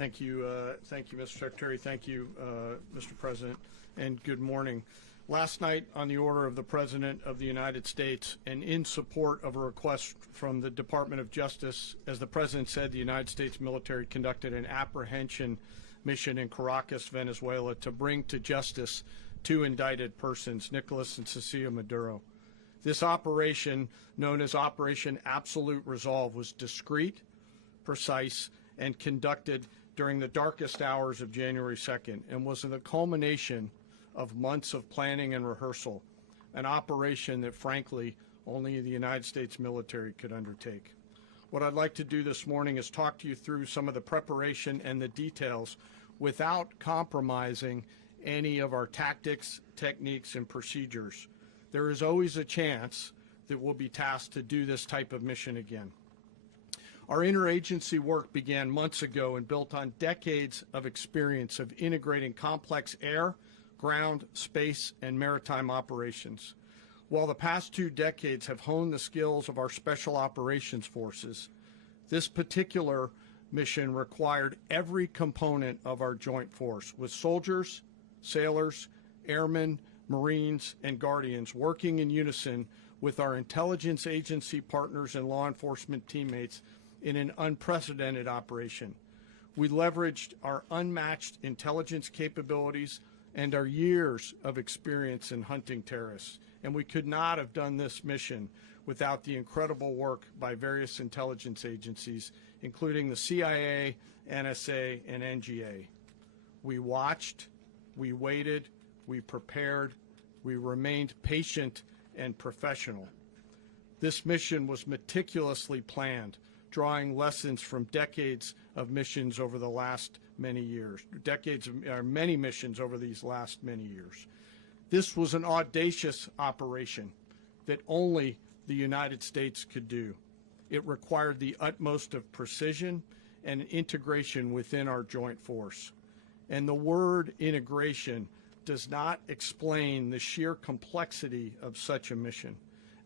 Thank you, Mr. Secretary. Thank you, Mr. President, and good morning. Last night, on the order of the President of the United States and in support of a request from the Department of Justice, as the President said, the United States military conducted an apprehension mission in Caracas, Venezuela, to bring to justice two indicted persons, Nicolas and Cecilia Maduro. This operation, known as Operation Absolute Resolve, was discreet, precise, and conducted during the darkest hours of January 2nd and was the culmination of months of planning and rehearsal, an operation that, frankly, only the United States military could undertake. What I'd like to do this morning is talk to you through some of the preparation and the details without compromising any of our tactics, techniques, and procedures. There is always a chance that we'll be tasked to do this type of mission again. Our interagency work began months ago and built on decades of experience of integrating complex air, ground, space, and maritime operations. While the past 2 decades have honed the skills of our special operations forces, this particular mission required every component of our joint force, with soldiers, sailors, airmen, Marines, and Guardians working in unison with our intelligence agency partners and law enforcement teammates in an unprecedented operation. We leveraged our unmatched intelligence capabilities and our years of experience in hunting terrorists, and we could not have done this mission without the incredible work by various intelligence agencies, including the CIA, NSA, and NGA. We watched, we waited, we prepared, we remained patient and professional. This mission was meticulously planned, drawing lessons from decades of missions over the last many years, many missions over these last many years. This was an audacious operation that only the United States could do. It required the utmost of precision and integration within our joint force. And the word integration does not explain the sheer complexity of such a mission.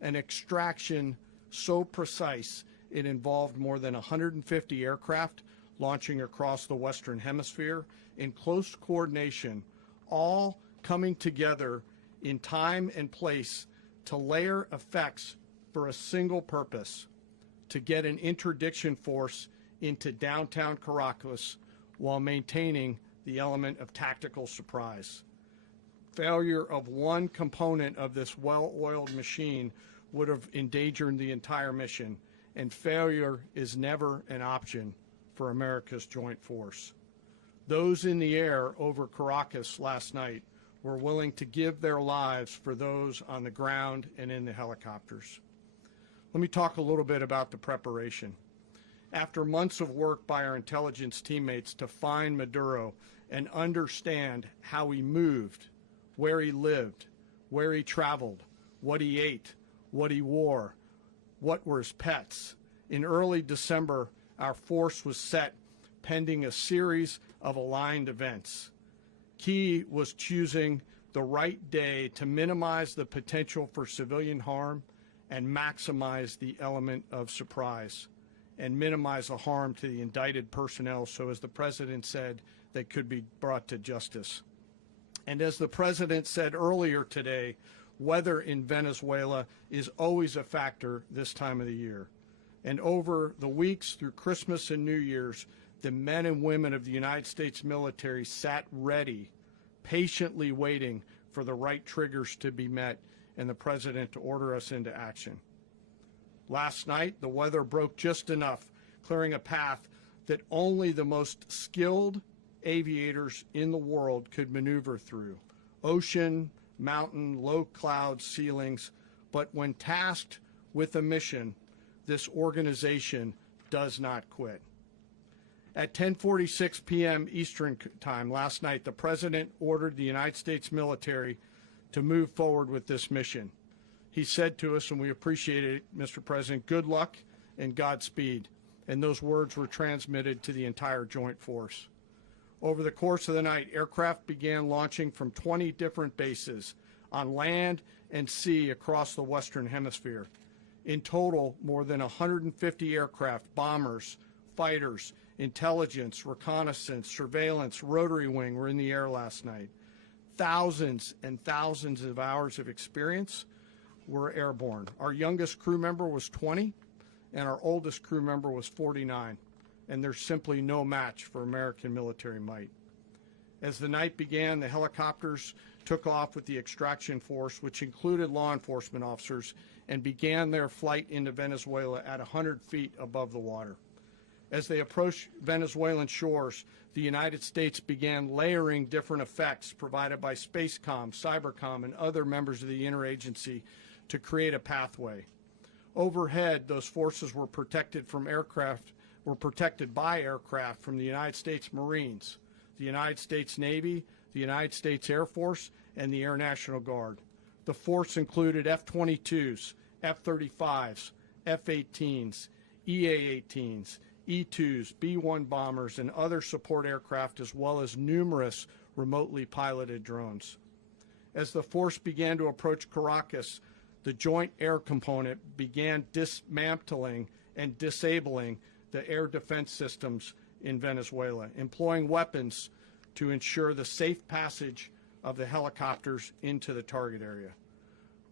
An extraction so precise it involved more than 150 aircraft launching across the Western Hemisphere in close coordination, all coming together in time and place to layer effects for a single purpose: to get an interdiction force into downtown Caracas while maintaining the element of tactical surprise. Failure of one component of this well-oiled machine would have endangered the entire mission, and failure is never an option for America's joint force. Those in the air over Caracas last night were willing to give their lives for those on the ground and in the helicopters. Let me talk a little bit about the preparation. After months of work by our intelligence teammates to find Maduro and understand how he moved, where he lived, where he traveled, what he ate, what he wore, what were his pets, in early December, our force was set pending a series of aligned events. Key was choosing the right day to minimize the potential for civilian harm and maximize the element of surprise and minimize the harm to the indicted personnel so, as the President said, they could be brought to justice. And as the President said earlier today, weather in Venezuela is always a factor this time of the year. And over the weeks through Christmas and New Year's, the men and women of the United States military sat ready, patiently waiting for the right triggers to be met and the President to order us into action. Last night, the weather broke just enough, clearing a path that only the most skilled aviators in the world could maneuver through. Ocean, mountain, low cloud ceilings, but when tasked with a mission, this organization does not quit. At 10:46 p.m. Eastern Time last night, the President ordered the United States military to move forward with this mission. He said to us, and we appreciate it, Mr. President, good luck and Godspeed. And those words were transmitted to the entire joint force. Over the course of the night, aircraft began launching from 20 different bases on land and sea across the Western Hemisphere. In total, more than 150 aircraft, bombers, fighters, intelligence, reconnaissance, surveillance, rotary wing were in the air last night. Thousands and thousands of hours of experience were airborne. Our youngest crew member was 20, and our oldest crew member was 49, and there's simply no match for American military might. As the night began, the helicopters took off with the extraction force, which included law enforcement officers, and began their flight into Venezuela at 100 feet above the water. As they approached Venezuelan shores, the United States began layering different effects provided by Spacecom, Cybercom, and other members of the interagency to create a pathway. Overhead, those forces were protected by aircraft from the United States Marines, the United States Navy, the United States Air Force, and the Air National Guard. The force included F-22s, F-35s, F-18s, EA-18s, E-2s, B-1 bombers, and other support aircraft, as well as numerous remotely piloted drones. As the force began to approach Caracas, the Joint Air Component began dismantling and disabling the air defense systems in Venezuela, employing weapons to ensure the safe passage of the helicopters into the target area.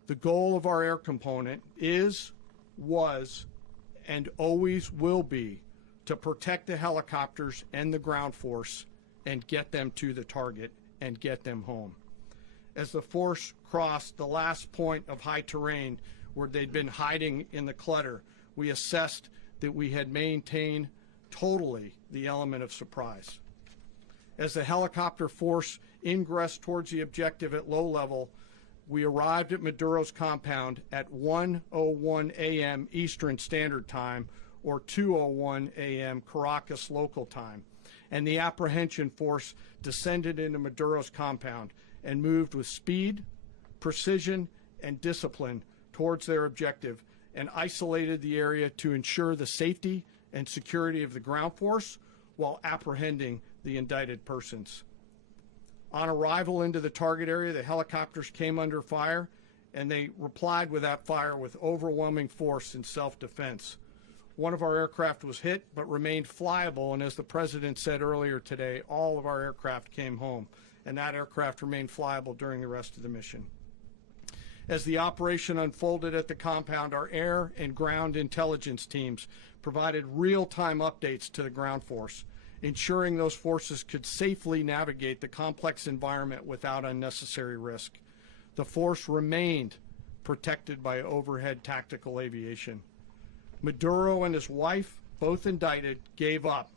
The goal of our air component is, was, and always will be to protect the helicopters and the ground force and get them to the target and get them home. As the force crossed the last point of high terrain where they'd been hiding in the clutter, we assessed that we had maintained totally the element of surprise. As the helicopter force ingressed towards the objective at low level, we arrived at Maduro's compound at 1:01 a.m. Eastern Standard Time, or 2:01 a.m. Caracas local time, and the apprehension force descended into Maduro's compound and moved with speed, precision, and discipline towards their objective, and isolated the area to ensure the safety and security of the ground force while apprehending the indicted persons. On arrival into the target area, the helicopters came under fire, and they replied with that fire with overwhelming force in self-defense. One of our aircraft was hit but remained flyable, and as the President said earlier today, all of our aircraft came home, and that aircraft remained flyable during the rest of the mission. As the operation unfolded at the compound, our air and ground intelligence teams provided real-time updates to the ground force, ensuring those forces could safely navigate the complex environment without unnecessary risk. The force remained protected by overhead tactical aviation. Maduro and his wife, both indicted, gave up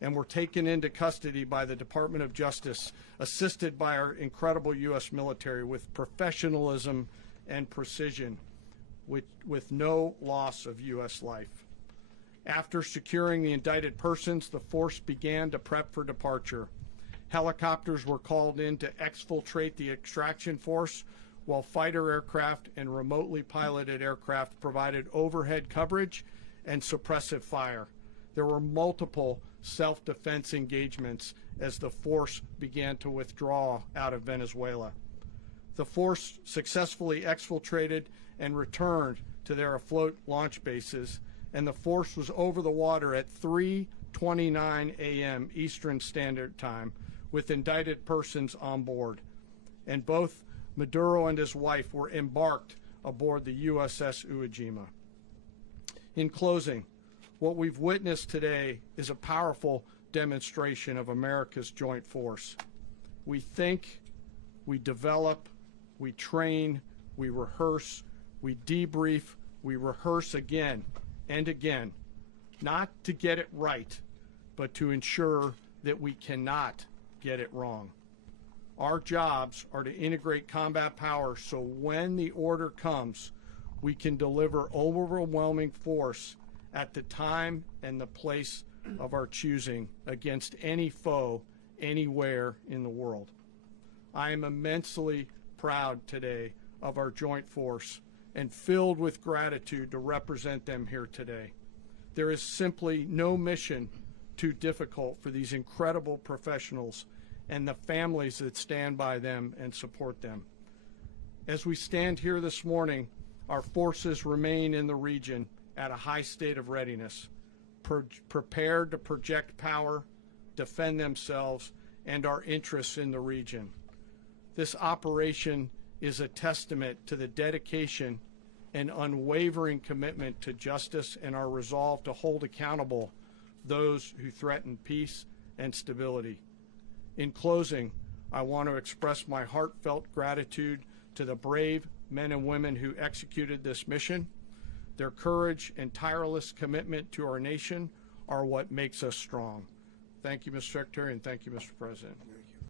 and were taken into custody by the Department of Justice, assisted by our incredible U.S. military with professionalism and precision, with no loss of U.S. life. After securing the indicted persons, the force began to prep for departure. Helicopters were called in to exfiltrate the extraction force, while fighter aircraft and remotely piloted aircraft provided overhead coverage and suppressive fire. There were multiple self-defense engagements as the force began to withdraw out of Venezuela. The force successfully exfiltrated and returned to their afloat launch bases, and the force was over the water at 3:29 a.m. Eastern Standard Time with indicted persons on board. And both Maduro and his wife were embarked aboard the USS Iwo Jima. In closing, what we've witnessed today is a powerful demonstration of America's joint force. We think, we develop, we train, we rehearse, we debrief, we rehearse again and again, not to get it right, but to ensure that we cannot get it wrong. Our jobs are to integrate combat power so when the order comes, we can deliver overwhelming force at the time and the place of our choosing against any foe anywhere in the world. I am immensely proud today of our joint force and filled with gratitude to represent them here today. There is simply no mission too difficult for these incredible professionals and the families that stand by them and support them. As we stand here this morning, our forces remain in the region at a high state of readiness, prepared to project power, defend themselves, and our interests in the region. This operation is a testament to the dedication and unwavering commitment to justice and our resolve to hold accountable those who threaten peace and stability. In closing, I want to express my heartfelt gratitude to the brave men and women who executed this mission. Their courage and tireless commitment to our nation are what makes us strong. Thank you, Mr. Secretary, and thank you, Mr. President.